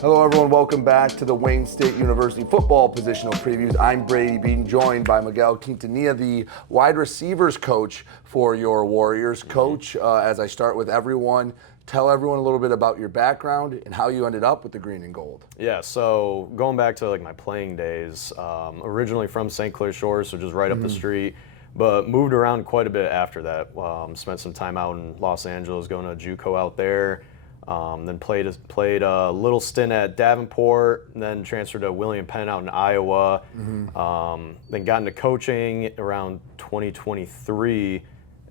Hello everyone, welcome back to the Wayne State University football positional previews. I'm Brady Beedon, joined by Miguel Quintanilla, the wide receivers coach for your Warriors. Coach, as I start with everyone, tell everyone a little bit about your background and how you ended up with the green and gold. Yeah, so going back to my playing days, originally from St. Clair Shores, so just right up the street, but moved around quite a bit after that. Spent some time out in Los Angeles, going to JUCO out there. Then played a little stint at Davenport, and then transferred to William Penn out in Iowa. Then got into coaching around 2023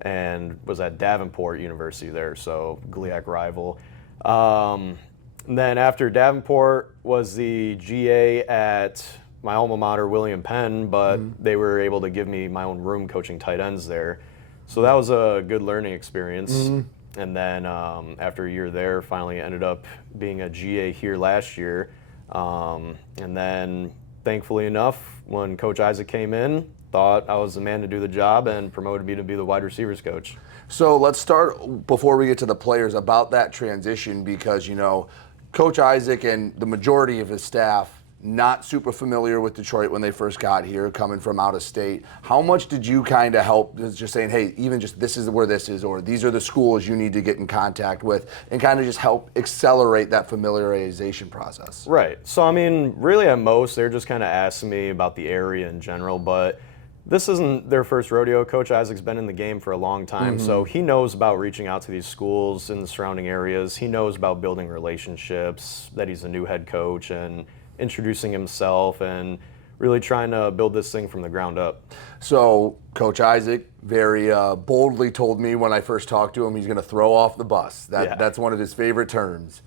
and was at Davenport University there, so GLIAC rival. Then after Davenport was the GA at my alma mater, William Penn, but they were able to give me my own room coaching tight ends there. So that was a good learning experience. And then after a year there, finally ended up being a GA here last year. And then thankfully enough, when Coach Isaac came in, thought I was the man to do the job and promoted me to be the wide receivers coach. So let's start, before we get to the players, about that transition, because, you know, Coach Isaac and the majority of his staff not super familiar with Detroit when they first got here, coming from out of state. How much did you kind of help just saying, hey, even just this is where this is, or these are the schools you need to get in contact with, and kind of just help accelerate that familiarization process? Right. So, I mean, really at most, they're just kind of asking me about the area in general, but this isn't their first rodeo. Coach Isaac's been in the game for a long time, so he knows about reaching out to these schools in the surrounding areas. He knows about building relationships, that he's a new head coach, and introducing himself and really trying to build this thing from the ground up. So Coach Isaac very boldly told me when I first talked to him he's going to throw off the bus. That's one of his favorite terms.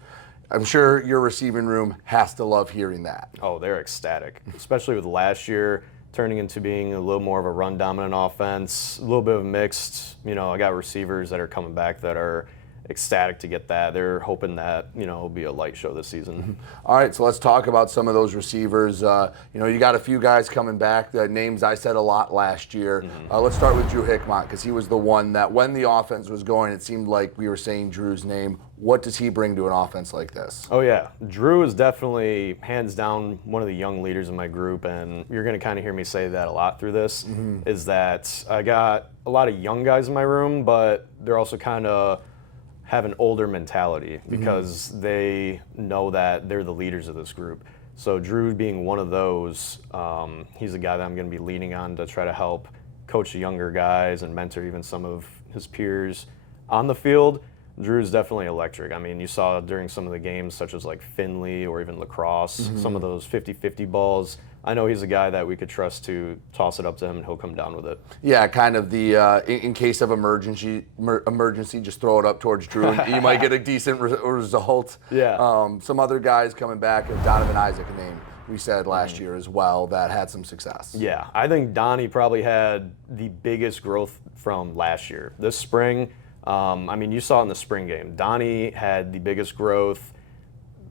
I'm sure your receiving room has to love hearing that. Oh, they're ecstatic, especially with last year turning into being a little more of a run-dominant offense, a little bit of mixed. You know, I got receivers that are coming back that are ecstatic to get that. They're hoping that, you know, it'll be a light show this season. All right, so let's talk about some of those receivers. You know, you got a few guys coming back, the names I said a lot last year. Let's start with Drew Hickmott, because he was the one that when the offense was going, it seemed like we were saying Drew's name. What does he bring to an offense like this? Oh, yeah. Drew is definitely, hands down, one of the young leaders in my group, and you're going to kind of hear me say that a lot through this, is that I got a lot of young guys in my room, but they're also kind of have an older mentality because they know that they're the leaders of this group. So Drew being one of those, he's a guy that I'm going to be leaning on to try to help coach the younger guys and mentor even some of his peers on the field. Drew's definitely electric. I mean, you saw during some of the games such as like Finley or even lacrosse, some of those 50-50 balls. I know he's a guy that we could trust to toss it up to him and he'll come down with it. Yeah, kind of the in case of emergency, just throw it up towards Drew and you might get a decent result. Yeah. Some other guys coming back, Donovan Isaac, a name we said last year as well, that had some success. Yeah, I think Donnie probably had the biggest growth from last year. This spring, I mean, you saw in the spring game, Donnie had the biggest growth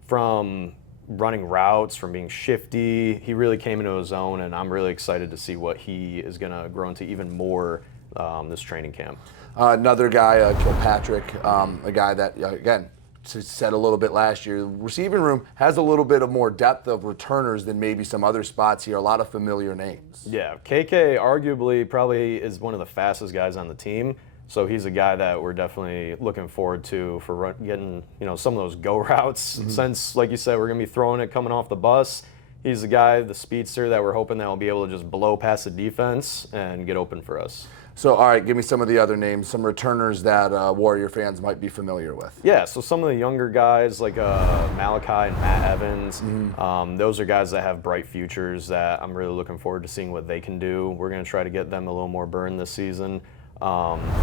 from running routes, from being shifty. He really came into his own, and I'm really excited to see what he is going to grow into even more this training camp. Another guy, Kilpatrick, a guy that, again, said a little bit last year, the receiving room has a little bit of more depth of returners than maybe some other spots here, a lot of familiar names. Yeah, KK arguably probably is one of the fastest guys on the team. So he's a guy that we're definitely looking forward to for getting, you know, some of those go routes. Since, like you said, we're going to be throwing it coming off the bus. He's the guy, the speedster, that we're hoping that will be able to just blow past the defense and get open for us. So, all right, give me some of the other names, some returners that Warrior fans might be familiar with. Yeah, so some of the younger guys like Malachi and Matt Evans, those are guys that have bright futures that I'm really looking forward to seeing what they can do. We're going to try to get them a little more burn this season.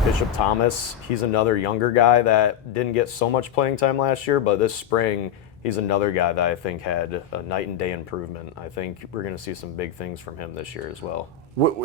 Bishop Thomas, he's another younger guy that didn't get so much playing time last year, but this spring he's another guy that I think had a night and day improvement. I think we're going to see some big things from him this year as well.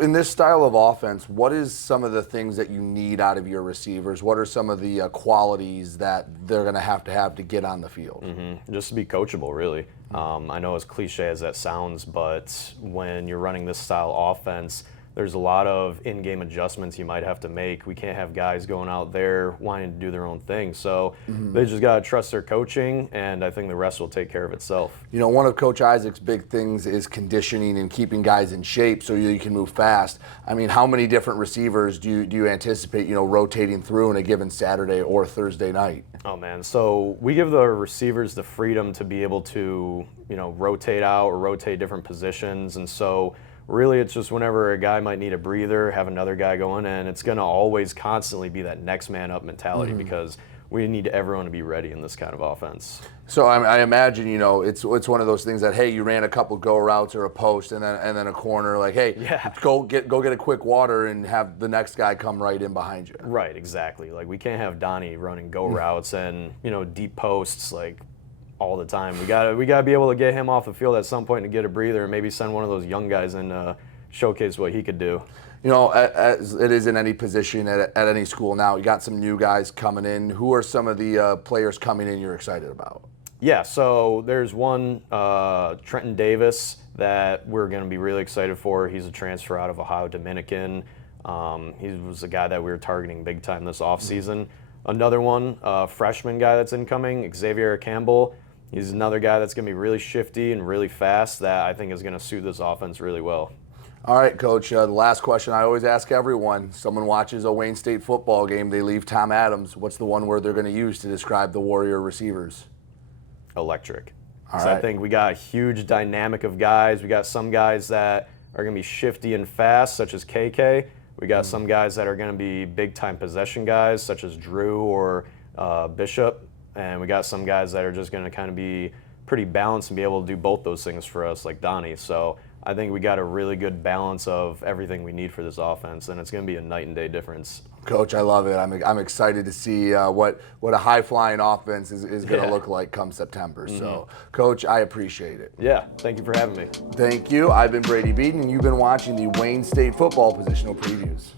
In this style of offense, what is some of the things that you need out of your receivers? What are some of the qualities that they're going to have to get on the field? Just to be coachable, really. I know as cliche as that sounds, but when you're running this style offense, there's a lot of in-game adjustments you might have to make. We can't have guys going out there wanting to do their own thing. So they just got to trust their coaching, and I think the rest will take care of itself. You know, one of Coach Isaac's big things is conditioning and keeping guys in shape so you can move fast. I mean, how many different receivers do you anticipate, rotating through in a given Saturday or Thursday night? Oh man, so we give the receivers the freedom to be able to, rotate out or rotate different positions, and so really it's just whenever a guy might need a breather, have another guy going, and it's going to always constantly be that next man up mentality because we need everyone to be ready in this kind of offense. So I imagine, it's one of those things that, hey, you ran a couple go routes or a post and then a corner, like, hey, go get a quick water and have the next guy come right in behind you. Right, exactly. Like we can't have Donnie running go routes and deep posts like all the time. We gotta be able to get him off the field at some point to get a breather, and maybe send one of those young guys and showcase what he could do. As it is in any position at any school now, you got some new guys coming in. Who are some of the players coming in you're excited about? Yeah, so there's one, Trenton Davis, that we're going to be really excited for. He's a transfer out of Ohio Dominican. He was a guy that we were targeting big time this offseason. Another one, freshman guy that's incoming, Xavier Campbell. He's another guy that's going to be really shifty and really fast that I think is going to suit this offense really well. All right, Coach, the last question I always ask everyone. Someone watches a Wayne State football game, they leave Tom Adams. What's the one word they're going to use to describe the Warrior receivers? Electric. All So right. I think we got a huge dynamic of guys. We got some guys that are going to be shifty and fast, such as KK. We got some guys that are going to be big-time possession guys, such as Drew or Bishop. And we got some guys that are just going to kind of be pretty balanced and be able to do both those things for us, like Donnie. So I think we got a really good balance of everything we need for this offense, and it's going to be a night and day difference. Coach, I love it. I'm excited to see what a high-flying offense is going to look like come September. So, Coach, I appreciate it. Yeah, thank you for having me. Thank you. I've been Brady Beedon, and you've been watching the Wayne State football positional previews.